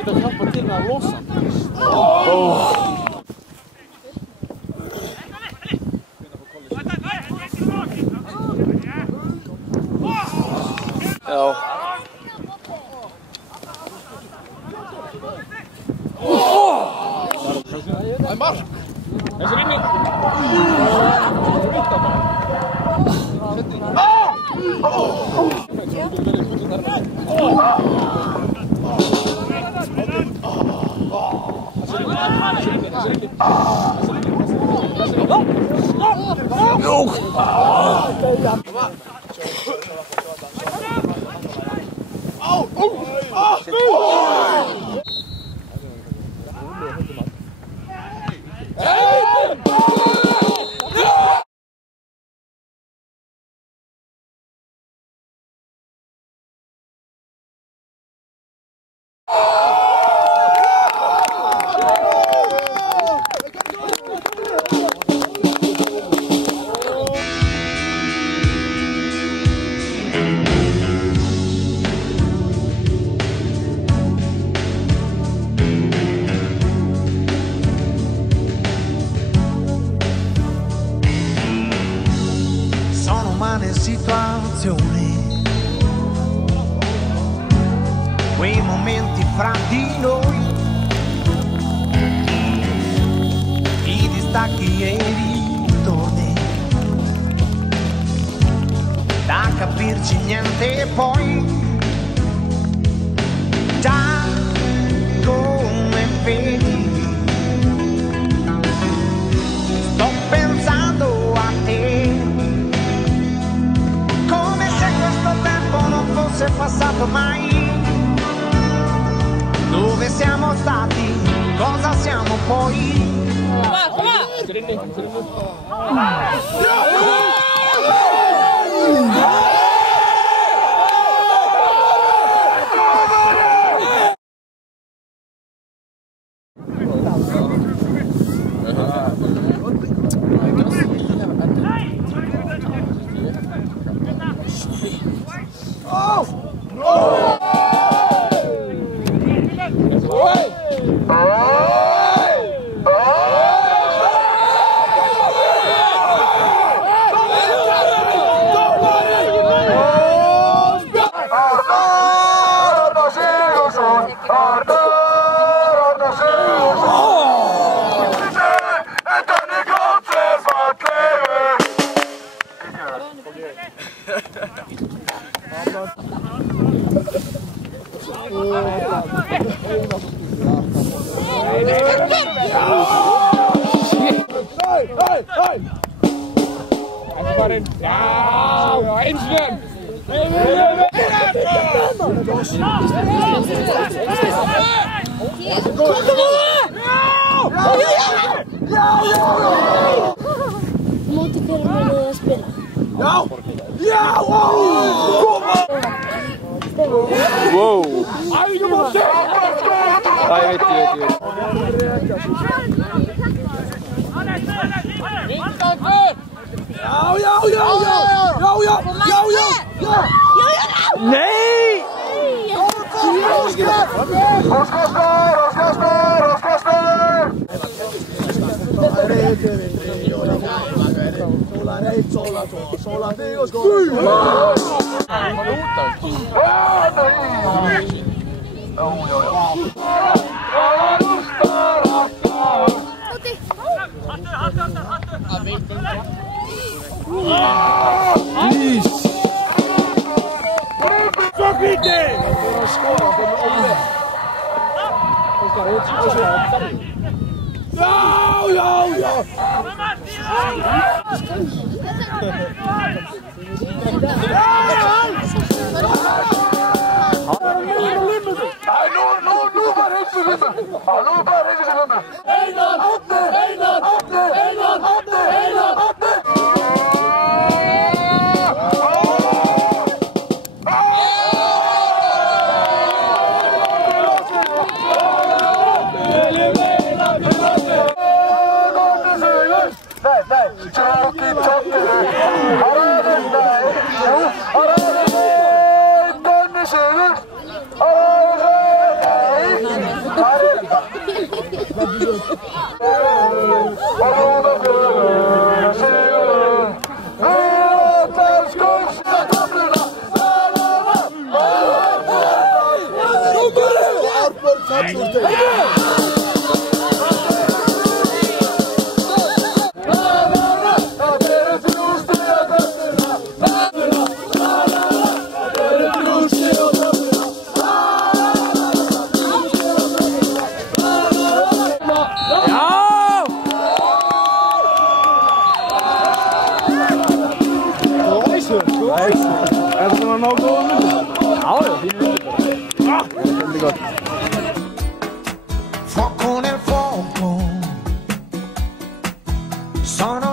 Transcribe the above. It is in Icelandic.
geta hjálpað til með að losa. Já. Það er mark! Þessi er inni! Situazioni, quei momenti fra di noi, i distacchi e i ritorni, da capirci niente poi, già come vedi, sto pensando a te. Se è passato mai, dove siamo stati, cosa siamo poi? Wow! Dai, metti. Nej! Er það svona ná góða myndir? Já, þínu myndir bara. Það er gott. Fuoco nel fuoco, sono